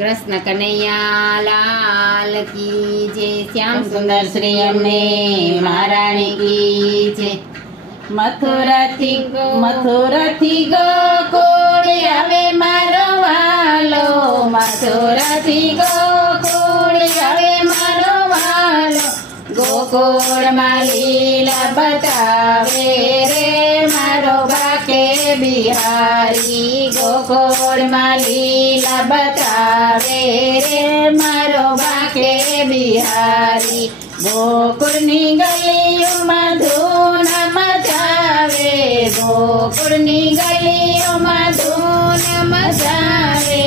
કૃષ્ણ કનૈયા લાલ કી જય. શ્યામ સુંદર શ્રી અમને મહારાણી કી જય. મથુરાથી ગોકુળ આવે મારો વાલો, મથુરાથી ગોકુળ આવે મારો વાલો. ગોકુળમાં લીલા બતાવે રે મારો બાકે બિહારી. ગોકુળમાં લીલા બતાવે રે મારો બાકે બિહારી. ગોકુળની ગલીઓમાં ધૂન મચાવે, ગોકુળની ગલીઓમાં ધૂન મચાવે.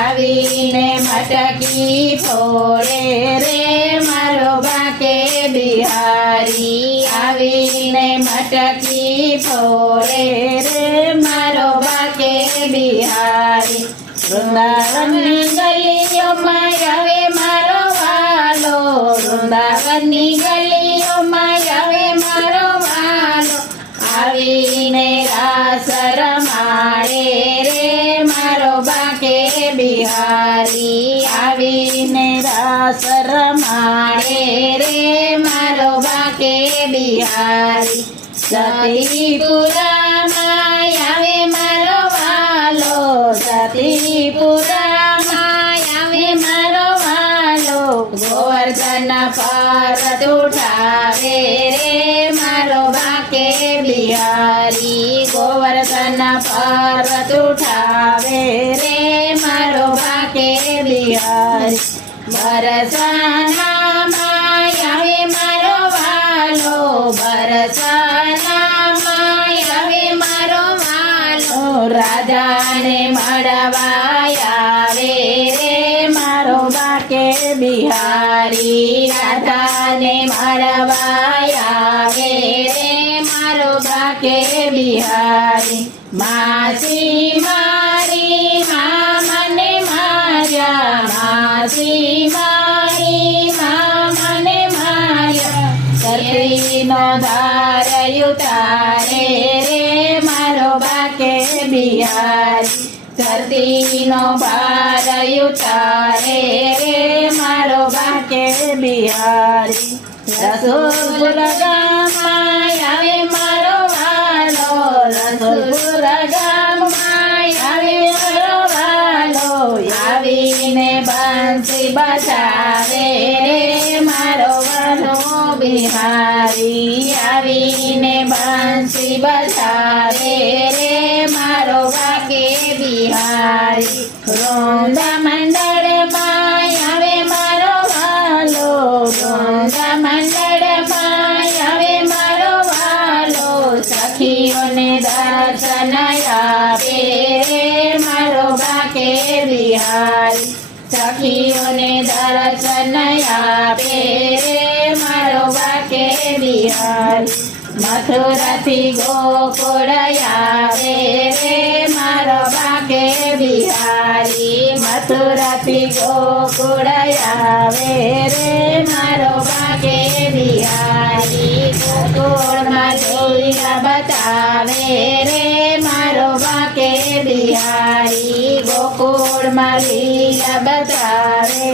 આવીને મટકી ફોડે રે મારો બાકે બિહારી. આવીને મટકી ફોડે રે મારો બાકે બિહારી. વૃંદાવનની ગલીઓમાં આવે મારો વાલો, વૃંદાવનની ગલીઓમાં આવે મારો વાલો. આવીને રાસ રમાડે રે મારો બાકે બિહારી. આવીને રાસ રમાડે રે મારો બાકે બિહારી. સતીપુરામાં આવે મારો વાલો, સતીપુરામાં આવે મારો વાલો. ગોવર્ધન પર્વત ઉઠાવે રે મારો બાકે બિહારી. ગોવર્ધન પર્વત ઉઠાવે રે મારો બાકે બિહારી. બરસાનામાં આવે મારો વાલો, બરસાનામાં આવે મારો વાલો. રાજાને મળવા આવે રે મારો બાકે બિહારી. રાધાને મળવા આવે રે મારો બાકે બિહારી. માસી મારી મા મને માર્યા, માસી મારી મા મને માર્યા. સતીનો ધાર ઉતારે રે મારો બાકે બિહારી. સતીનો ભાર ઉતારે રે મારો બાકે બિહારી. રસુલપુર ગામમાં આવે મારો વાલો, રસુલપુર ગામમાં આવે મારો વાલો. આવીને બંસી બજાવે રે મારો વાલો બિહારી. આવીને બંસી બજાવે રે મારો બાકે બિહારી. વૃંદા મંડળમાં આવે મારો વાલો, વૃંદા મંડળમાં આવે મારો વાલો. સખીઓને દર્શન આપે રે મારો બાકે બિહારી. સખીઓને દર્શન આપે રે મારો બાકે બિહારી. મથુરાથી ગોકુળ આવે રે મારો બાકે બિહારી. મથુરાથી ગોકુળ આવે રે મારો બાકે બિહારી. ગોકુળમાં લીલા બતાવે રે મારો બાકે બિહારી. ગોકુળમાં લીલા બતાવે